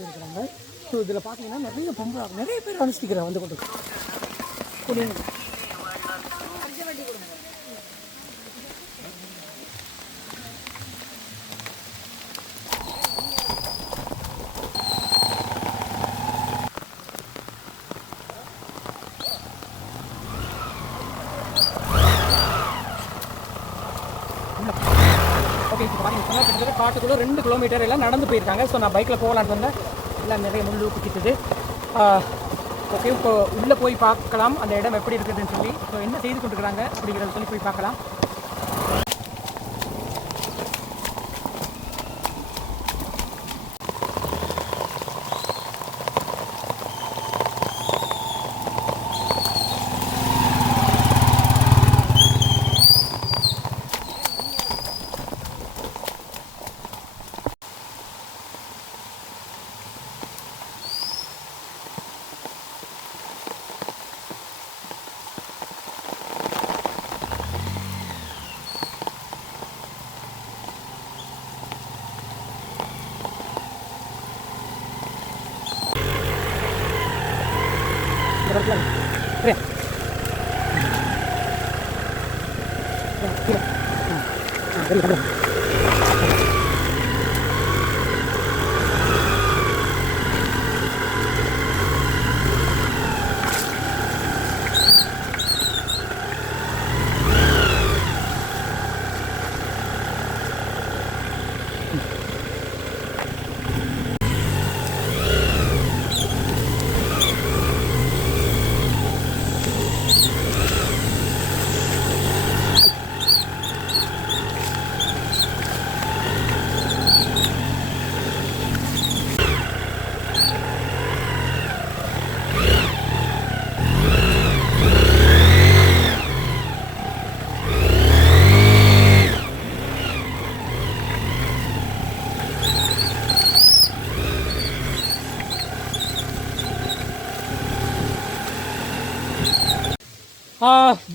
இருக்கிறாங்க. ஸோ இதில் பார்த்தீங்கன்னா நிறைய பேர் அனுஷ்டிக்கிறேன் வந்து கொண்டு ஓகே. இப்போ பார்த்தீங்கன்னா கிட்டத்தட்ட காட்டுக்குள்ளே 2 கிலோமீட்டர் எல்லாம் நடந்து போயிருக்காங்க. ஸோ நான் பைக்கில் போகலான்னு வந்தேன். எல்லாம் நிறைய முள்ளு குத்திட்டது. ஓகே, இப்போ உள்ளே போய் பார்க்கலாம் அந்த இடம் எப்படி இருக்குதுன்னு சொல்லி. ஸோ என்ன செய்து கொண்டிருக்கிறாங்க அப்படிங்கிறத சொல்லி போய் பார்க்கலாம்.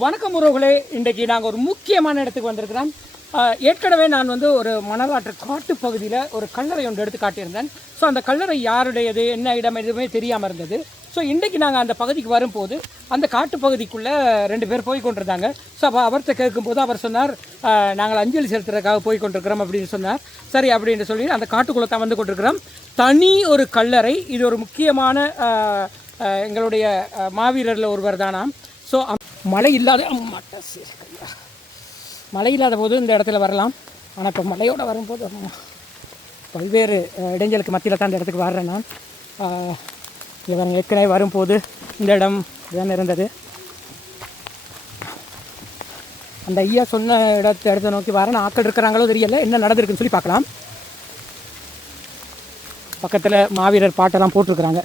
வணக்கம் உறவுகளே. இன்றைக்கி நாங்கள் ஒரு முக்கியமான இடத்துக்கு வந்திருக்கிறோம். ஏற்கனவே நான் வந்து ஒரு மணலாற்று காட்டு பகுதியில் ஒரு கல்லறை ஒன்று எடுத்து காட்டியிருந்தேன். ஸோ அந்த கல்லறை யாருடையது, என்ன இடம், எதுவுமே தெரியாமல் இருந்தது. ஸோ இன்றைக்கி நாங்கள் அந்த பகுதிக்கு வரும்போது அந்த காட்டு பகுதிக்குள்ளே 2 பேர் போய் கொண்டிருந்தாங்க. ஸோ அப்போ அவர்கிட்ட கேட்கும்போது அவர் சொன்னார், நாங்கள் அஞ்சலி செலுத்துறதுக்காக போய் கொண்டிருக்கிறோம் அப்படின்னு சொன்னார். சரி அப்படின்னு சொல்லி அந்த காட்டுக்குள்ளே தான் வந்து கொண்டிருக்கிறோம். தனி ஒரு கல்லறை. இது ஒரு முக்கியமான எங்களுடைய மாவீரரில் ஒருவர் தானாம். ஸோ மழை இல்லாத போது இந்த இடத்துல வரலாம். ஆனால் இப்போ மழையோடு வரும்போது பல்வேறு இடைஞ்சலுக்கு மத்தியில் தான் இந்த இடத்துக்கு வர்றேன் நான். இவங்க ஏற்கனவே வரும்போது இந்த இடம் தான் இருந்தது. அந்த ஐயா சொன்ன இடத்தை நோக்கி வரேன். ஆட்கள் இருக்கிறாங்களோ தெரியல, என்ன நடந்திருக்குன்னு சொல்லி பார்க்கலாம். பக்கத்தில் மாவீரர் பாட்டெல்லாம் போட்டிருக்கிறாங்க.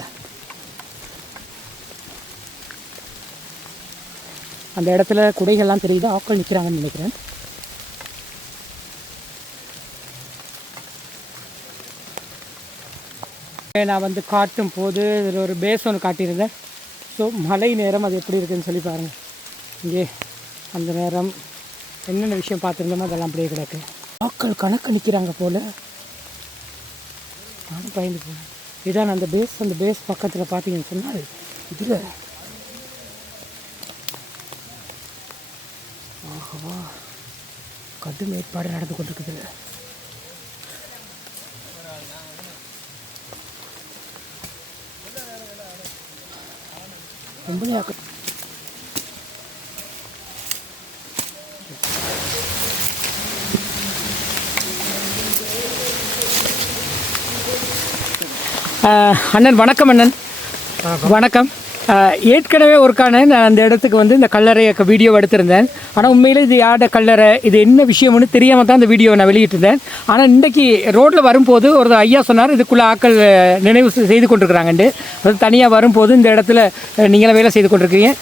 அந்த இடத்துல குடைகள்லாம் தெரியுது, ஆட்கள் நிற்கிறாங்கன்னு நினைக்கிறேன். நான் வந்து காட்டும் போது இதில் ஒரு பேஸ் ஒன்று காட்டியிருந்தேன். ஸோ மழை நேரம் அது எப்படி இருக்குதுன்னு சொல்லி பாருங்கள். இங்கே அந்த நேரம் என்னென்ன விஷயம் பார்த்துருந்தோமோ அதெல்லாம் அப்படியே கிடக்கு. ஆட்கள் கணக்கு நிற்கிறாங்க போல். நானும் பயந்து போனேன். இதான் அந்த பேஸ் பக்கத்தில் பார்த்தீங்கன்னு சொன்னால் இதில் ஆகவா கடும் ஏற்பாடு நடந்து கொண்டிருக்குது. ரொம்பவே அண்ணன் வணக்கம். அண்ணன் வணக்கம். ஏற்கனவே ஒருக்கான நான் அந்த இடத்துக்கு வந்து இந்த கல்லறையை வீடியோ எடுத்திருந்தேன். ஆனால் உண்மையில் இது யாரோட கல்லறை, இது என்ன விஷயம்னு தெரியாமல் தான் இந்த வீடியோவை நான் வெளியிட்டிருந்தேன். ஆனால் இன்றைக்கி ரோட்டில் வரும்போது ஒரு ஐயா சொன்னார், இதுக்குள்ளே ஆட்கள் நினைவு செய்து கொண்டிருக்கிறாங்கண்டு. அது தனியாக வரும்போது இந்த இடத்துல நீங்களாம் வேலை செய்து கொண்டிருக்கீங்க.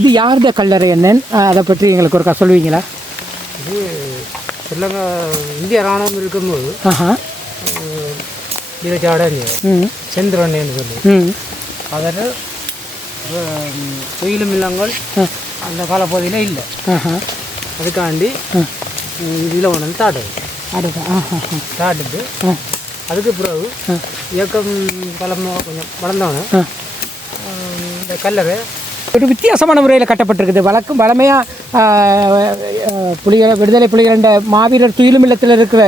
இது யாரோட கல்லறை என்னன்னு அதை பற்றி எங்களுக்கு ஒருக்கா சொல்லுவீங்களா? இது ஸ்ரீலங்கா இந்திய இராணுவம் இருக்கும்போது செந்திரன்னு சொல்லி அதில் கோயிலும் இல்லங்கள் அந்த காலப்பகுதியில் இல்லை. அதுக்காண்டி இதில் ஒன்று தாட்டுது தாட்டுட்டு அதுக்கு பிறகு இயக்கம் பலம் கொஞ்சம் வளர்ந்தவங்க இந்த கல்லறை ஒரு வித்தியாசமான முறையில் கட்டப்பட்டிருக்குது. வளமையாக விடுதலை புலிகள் மாவீரர் துயிலுமில்லத்தில் இருக்கிற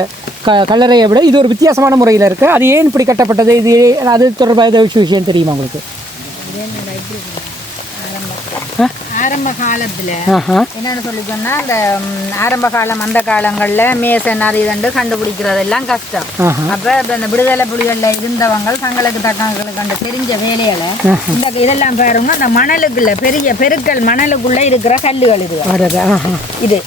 கல்லறையை விட இது ஒரு வித்தியாசமான முறையில் இருக்குது. அது ஏன் இப்படி கட்டப்பட்டது, இது அது தொடர்பாக விஷயம் தெரியுமா உங்களுக்கு? ஆரம்ப காலத்தில் என்னென்னு சொல்லி சொன்னால் அந்த ஆரம்ப காலம் அந்த காலங்களில் மேசன் அது இதண்டு கண்டுபிடிக்கிறதெல்லாம் கஷ்டம். அப்போ அந்த விடுதலை புலிகளில் இருந்தவங்க தங்களுக்கு தங்களுக்கு கண்டு தெரிஞ்ச வேலைகளை இந்த இதெல்லாம் பாருங்க அந்த மணலுக்குள்ள பெரிய பெருக்கல் மணலுக்குள்ள இருக்கிற கல்லுகள் இது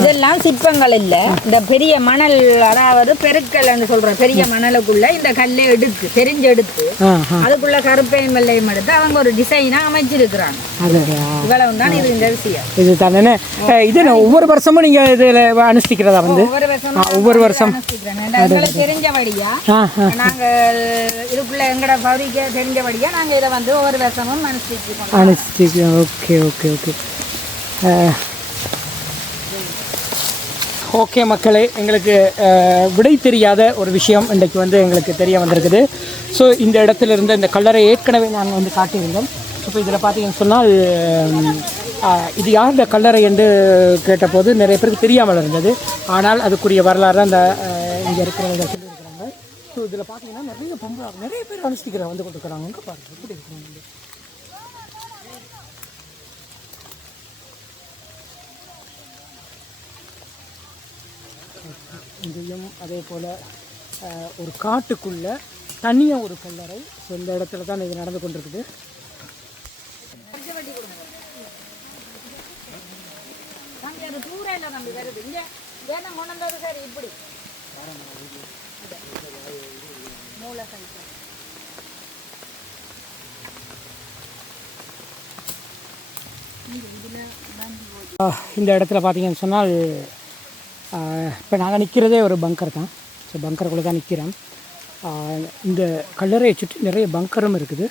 இதெல்லாம் சிற்பங்கள் இல்லை. இந்த பெரிய மணல் அதாவது பெருக்கல்னு சொல்ற பெரிய மணலுக்குள்ள இந்த கல்லை எடுத்து தெரிஞ்செடுத்து அதுக்குள்ள கருப்பையும் வெள்ளையும் எடுத்து அவங்க ஒரு டிசைனா அமைச்சிருக்கிறாங்க. இவ்வளவு தான் இது இந்த விஷயம். இது தானே இது ஒவ்வொரு வருஷமும் நீங்க இதுல அனுஷ்டிக்கிறதா வந்து ஒவ்வொரு வருஷம் எங்களுக்கு தெரிஞ்சபடியா நாங்க இதுக்குள்ள எங்கட பகுதிக்கு தெரிஞ்சபடியா நாங்க இதை வந்து ஒவ்வொரு வருஷமும் அனுஷ்டிக்கிறோம். ஓகே ஓகே ஓகே ஓகே மக்களே, எங்களுக்கு விடை தெரியாத ஒரு விஷயம் இன்றைக்கு வந்து எங்களுக்கு தெரிய வந்திருக்குது. ஸோ இந்த இடத்துல இருந்த இந்த கல்லறை ஏற்கனவே நாங்கள் வந்து காட்டியிருந்தோம். இப்போ இதில் பார்த்தீங்கன்னு சொன்னால் இது யாருடைய கல்லறை என்று கேட்டபோது நிறைய பேருக்கு தெரியாமல் இருந்தது. ஆனால் அதுக்குரிய வரலாறு அந்த இங்கே இருக்கிறவங்க சொல்லியிருக்கிறாங்க. ஸோ இதில் பார்த்தீங்கன்னா நிறைய பேர் அனுஷ்டிக்கிற வந்து கொடுக்குறாங்க. எங்கே பாருங்கள் எப்படி இருக்கிறாங்க. இங்கேயும் அதே போல் ஒரு காட்டுக்குள்ளே தனியாக ஒரு கல்லறை. ஸோ இந்த இடத்துல தான் இது நடந்து கொண்டிருக்குது. இந்த இடத்துல பார்த்தீங்கன்னு சொன்னால் இப்போ நாங்கள் நிற்கிறதே ஒரு பங்கர் தான். ஸோ பங்கருக்குள்ளே தான் நிற்கிறோம். இந்த கல்லறையை சுற்றி நிறைய பங்கரும் இருக்குது.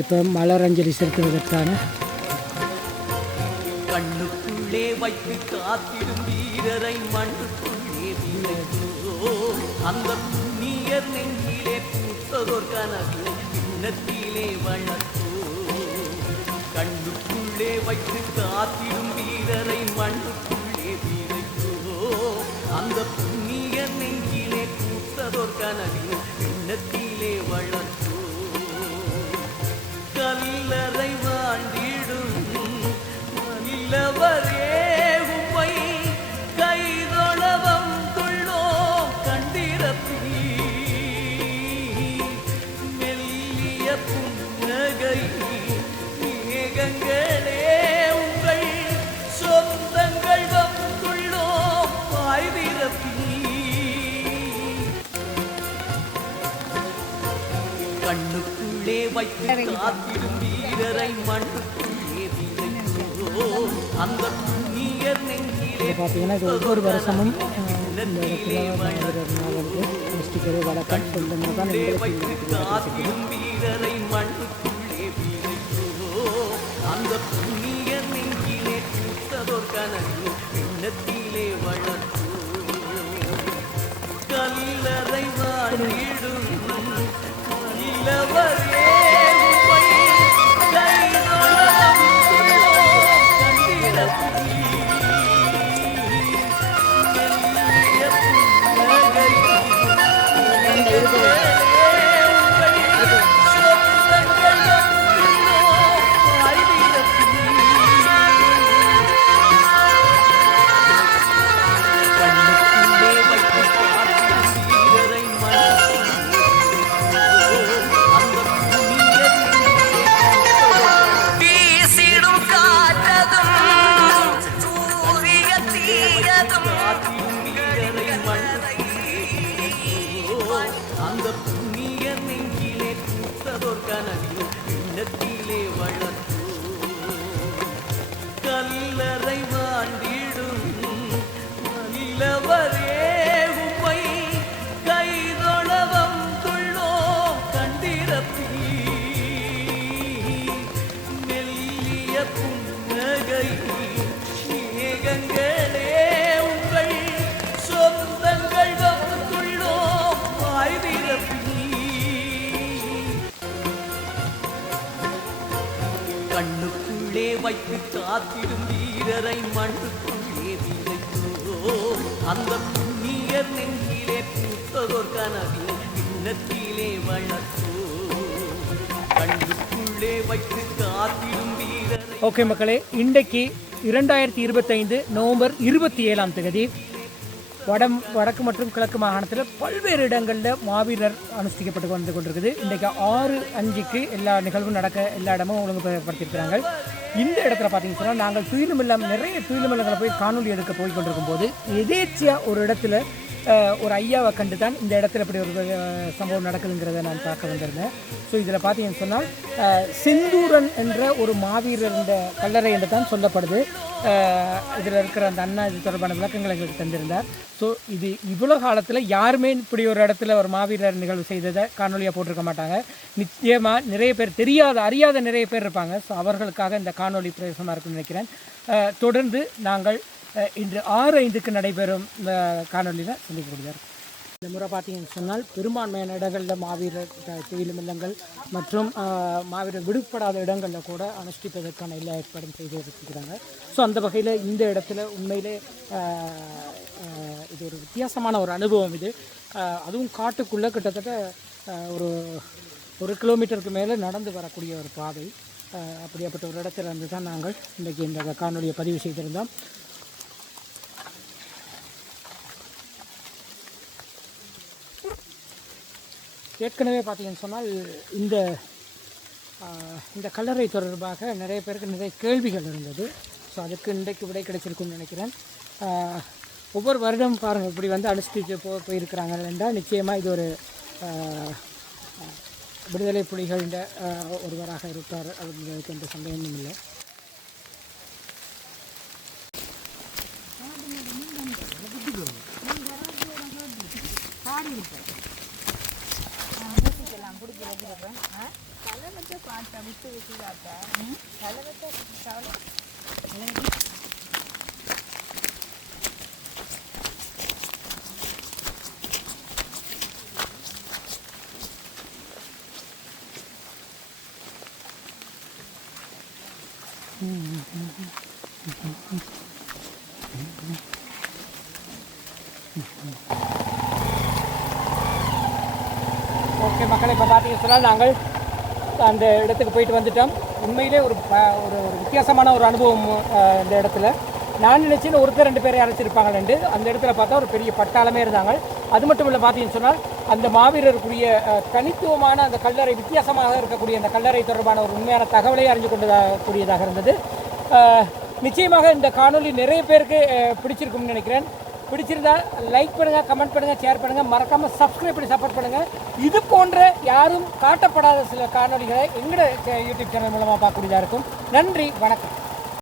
இப்போ மலரஞ்சலி செலுத்துவதற்கான கண்ணுக்குள்ளே வைத்து காத்திடும் வீரரை மண்ணுக்குள்ளே வீரோ அந்த புண்ணியர் நெஞ்சிலே பூத்ததோர் கனவினை கிண்ணத்திலே வளர்த்தோ. கண்ணுக்குள்ளே வைத்து காத்திடும் வீரரை மண்ணுக்குள்ளே வீரோ அந்த புண்ணியர் நெஞ்சிலே பூத்ததோர் கனவினை கிண்ணத்திலே வளர்த்தோ. கல்லறை வாழ்ந்திடும் நல்லவரே உம்மை கைதொழவம் துள்ளோ கண்டிரப்பி மெல்லிய புன்னகை மேகங்களே உங்கள் சொந்தங்கள் வந்துள்ளோ பாய்திரப்பி கண்ணுக்குள்ளே வைத்து காத்திடும் வீரரை மண்ணுக்குள்ளே வீரோ அந்த புண்ணியர் நெஞ்சிலே பார்த்தீங்கன்னா இது ஒவ்வொரு வருஷமும் இந்த இடத்துல அனுஷ்டிக்கிற வழக்கம் சொல்லுங்க தான் காத்திடும் வீரரை மண்ணுக்குள்ளே வீரோ அந்த புண்ணியர் நெஞ்சிலே பூத்ததோர் கனவு எண்ணத்திலே வளர்த்தோ. கல்லறை வாழ்ந்திடும் நல்லவரே உம்மை கைதொழவம் துள்ளோ கண்டிரப்பி மெல்லிய புன்னகை மேகங்களே உங்கள் சொந்தங்கள் வந்துள்ளோ பாய்திரப்பி. கண்ணுக்குள்ளே வைத்து காத்திடும் வீரரை வீசிடும் காற்றதும் சூரிய தீயதும் அந்த புண்ணிய நெஞ்சிலே பூத்ததோர் கனவிலும் எண்ணத்திலே வளர்த்தோ. கல்லறை வாழ்ந்திடும் நல்லவரே உம்மை கைதொழவம் துள்ளோ கண்டிரப்பி இல்லை மேகங்களே உங்கள் சொந்தங்கள் வந்துள்ளோம் வாய் விரப்பி கண்ணுக்குள்ளே வைத்து காத்திடும் வீரரை மண்ணுக்குள்ளே விதைத்தோம் அந்த புண்ணியர் நெஞ்சிலே பூத்ததோர் கனவினை பின்னத்திலே வளர்த்தோம் கண்ணுக்குள்ளே வைத்து காத்திடும் வீரரை. ஓகே மக்களே, இன்றைக்கு 2025 நவம்பர் 27ஆம் தேதி வடக்கு மற்றும் கிழக்கு மாகாணத்தில் பல்வேறு இடங்களில் மாவீரர் அனுஷ்டிக்கப்பட்டு வந்து கொண்டிருக்குது. இன்றைக்கு 6:05 எல்லா நிகழ்வும் நடக்க எல்லா இடமும் ஒழுங்குபடுத்தியிருக்கிறாங்க. இந்த இடத்துல பார்த்தீங்கன்னு சொன்னால் நாங்கள் நிறைய துயிலுமில்லங்களை போய் காணொலி எடுக்க போய் கொண்டிருக்கும் போது எதேச்சியாக ஒரு இடத்துல ஒரு ஐயாவை கண்டு தான் இந்த இடத்துல இப்படி ஒரு சம்பவம் நடக்குதுங்கிறத நான் பார்க்க வந்திருந்தேன். ஸோ இதில் பார்த்தீங்கன்னு சொன்னால் செந்தூரன் என்ற ஒரு மாவீரர் இந்த கல்லறை என்று தான் சொல்லப்படுது. இதில் இருக்கிற அந்த அண்ணா இது தொடர்பான விளக்கங்களை எங்களுக்கு தந்திருந்தார். ஸோ இது இவ்வளோ காலத்தில் யாருமே இப்படி ஒரு இடத்துல ஒரு மாவீரர் நிகழ்வு செய்ததை காணொலியாக போட்டிருக்க மாட்டாங்க. நிச்சயமாக நிறைய பேர் அறியாத நிறைய பேர் இருப்பாங்க. ஸோ அவர்களுக்காக இந்த காணொலி பிரயோசனமாக இருக்குன்னு நினைக்கிறேன். தொடர்ந்து நாங்கள் இன்று 6:05 நடைபெறும் காணொலியில் சந்திக்கக்கூடியார். இந்த முறை பார்த்தீங்கன்னு சொன்னால் பெரும்பான்மையான இடங்களில் மாவீரர் துயிலும் இல்லங்கள் மற்றும் மாவீரர் விடுபடாத இடங்களில் கூட அனுஷ்டிப்பதற்கான எல்லா ஏற்பாடும் செய்து வச்சுக்கிறாங்க. ஸோ அந்த வகையில் இந்த இடத்துல உண்மையிலே இது ஒரு வித்தியாசமான ஒரு அனுபவம். இது அதுவும் காட்டுக்குள்ளே கிட்டத்தட்ட ஒரு கிலோமீட்டருக்கு மேலே நடந்து வரக்கூடிய ஒரு பாதை. அப்படியாப்பட்ட ஒரு இடத்துல இருந்து தான் நாங்கள் இன்றைக்கி இந்த காணொலியை பதிவு செய்திருந்தோம். ஏற்கனவே பார்த்தீங்கன்னு சொன்னால் இந்த கல்லறை தொடர்பாக நிறைய பேருக்கு நிறைய கேள்விகள் இருந்தது. ஸோ அதுக்கு இன்றைக்கு விடை கிடைச்சிருக்குன்னு நினைக்கிறேன். ஒவ்வொரு வருடம் பாருங்கள் இப்படி வந்து அனுஷ்டிச்சு போயிருக்கிறாங்க என்றால் நிச்சயமாக இது ஒரு விடுதலை புலிகளின் ஒருவராக இருப்பார் அப்படிங்கிறதுக்கு எந்த சந்தேகமும் இல்லை. ஓகே மக்களை, இப்போ பார்த்தீங்கன்னு சொன்னால் நாங்கள் அந்த இடத்துக்கு போயிட்டு வந்துட்டோம். உண்மையிலே ஒரு வித்தியாசமான ஒரு அனுபவம் இந்த இடத்துல. நான் நினச்சேன்னு ஒருத்தர் 2 பேரை அழைச்சிருப்பாங்கன்னு. அந்த இடத்துல பார்த்தா ஒரு பெரிய பட்டாளமே இருந்தாங்க. அது மட்டும் இல்லை, பார்த்தீங்கன்னு சொன்னால் அந்த மாவீரருக்குரிய தனித்துவமான அந்த கல்லறை, வித்தியாசமாக இருக்கக்கூடிய அந்த கல்லறை தொடர்பான ஒரு உண்மையான தகவலை அறிஞ்சு கொண்டக்கூடியதாக இருந்தது. நிச்சயமாக இந்த காணொலி நிறைய பேருக்கு பிடிச்சிருக்கும்னு நினைக்கிறேன். பிடிச்சிருந்தா லைக் பண்ணுங்கள், கமெண்ட் பண்ணுங்கள், ஷேர் பண்ணுங்கள், மறக்காமல் சப்ஸ்கிரைப் பண்ணி சப்போர்ட் பண்ணுங்கள். இது போன்ற யாரும் காட்டப்படாத சில காணொலிகளை எங்களோட யூடியூப் சேனல் மூலமாக பார்க்கக்கூடியதாக இருக்கும். நன்றி, வணக்கம்.